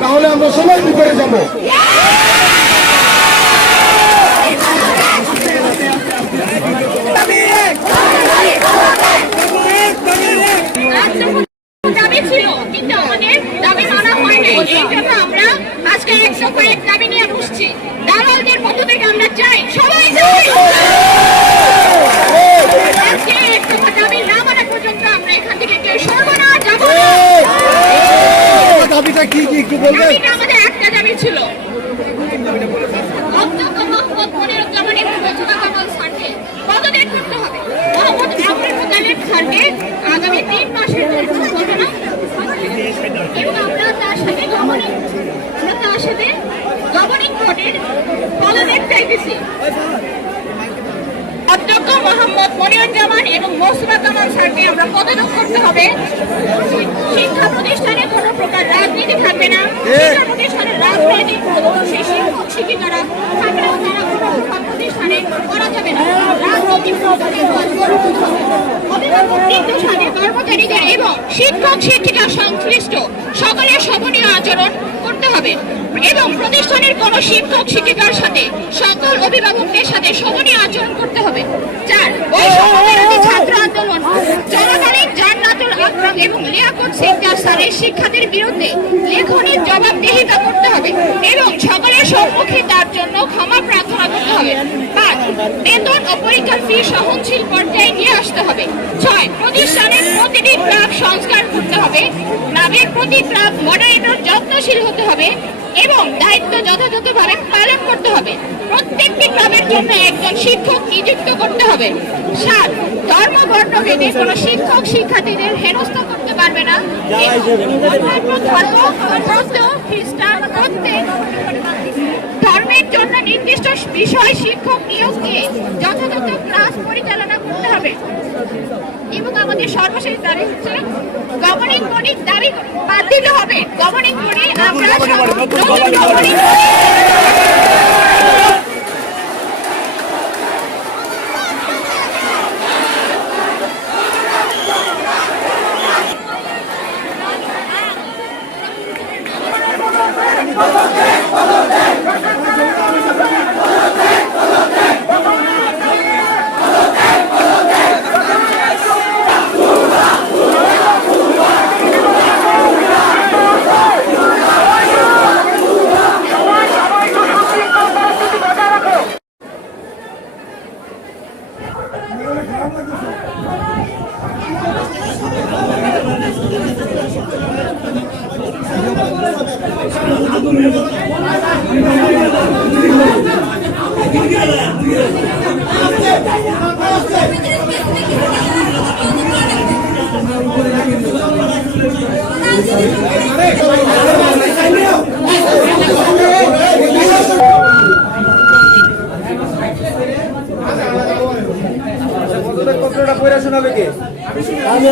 তাহলে আমরা সবাই বিপদে যাব। দাবি ছিল কিন্তু আমাদের দাবি মানা হয়নি। এই জন্য আমরা আজকে 101 দাবি নিয়ে বসছি। দালালদের পক্ষ থেকে আমরা চাই, সবাই চাই আজকে 101 দাবি না মানা পর্যন্ত আমরা এখান থেকে কেউ সরব না, যাব না। দাবিটা কি কি একটু বলবেন? দাবিটা আমাদের একটা দাবি ছিল, অধ্যক্ষ মোহাম্মদ মনিরুজ্জামানের মুস্তফা কামাল স্যারকে পদত্যাগ করতে হবে। মোহাম্মদ আবুল মুতালিব স্যারকে আগামী 3 মাসের জন্য ঘোষণা এবং আমরা তার সাথে গভর্নিং বোর্ডের পদত্যাগ চাইতেছি। অধ্যক্ষ মোহাম্মদ মনিরুজ্জামান এবং মুস্তফা কামাল স্যারকে আমরা পদত্যাগ করতে হবে। শিক্ষা প্রতিষ্ঠানে কোনো প্রকার রাজনীতি থাকবে না। শিক্ষা প্রতিষ্ঠানের রাজনৈতিক সেই শিক্ষক শিক্ষিকারা থাকলেও তারা কোনো শিক্ষা প্রতিষ্ঠানে করা যাবে না। রাজনৈতিক অভিভাবক নির্দেশনে কর্মচারীদের এবং শিক্ষক শিক্ষিকা সংশ্লিষ্ট সকলের শোভনীয় আচরণ করতে হবে এবং প্রতিষ্ঠানের কোন শিক্ষক শিক্ষিকার সাথে সকল অভিভাবকদের সাথে শোভনীয় আচরণ করতে হবে। 4 বৈষম্যবিরোধী ছাত্র আন্দোলন চলাকালীন জান্নাতুল আকরাম এবং লিয়াকত সিকদার স্যারের শিক্ষার্থীর বিরুদ্ধে লেখনির জবাবদিহিতা করতে হবে এবং সকলের সম্মুখে তার জন্য ক্ষমা প্রার্থনা করতে হবে। 5 বেতন ও পরীক্ষার ফি সহনশীল পর্যায়ে নিয়ে আসতে হবে। 6 প্রতিষ্ঠানের প্রতিটি ক্লাব সংস্কার করতে হবে। ক্লাবের প্রতি ক্লাব মডারেটর যত্নশীল হতে হবে এবং দায়িত্ব যথাযথভাবে পালন করতে হবে। প্রত্যেকটি ক্লাবের জন্য একজন শিক্ষক নিযুক্ত করতে হবে। 7 ধর্ম বর্ণভেদে কোনো শিক্ষক শিক্ষার্থীদের হেনস্থা করতে পারবে না। খ্রিস্টান ধর্মের জন্য নির্দিষ্ট বিষয় শিক্ষক নিয়োগ দিয়ে যথাযথ ক্লাস পরিচালনা করতে হবে এবং আমাদের সর্বশেষ দাবি হচ্ছে গভর্নিং বডির দাবি বাদ দিতে হবে। গভর্নিং বডি আমরা শোনাবে কে? আমি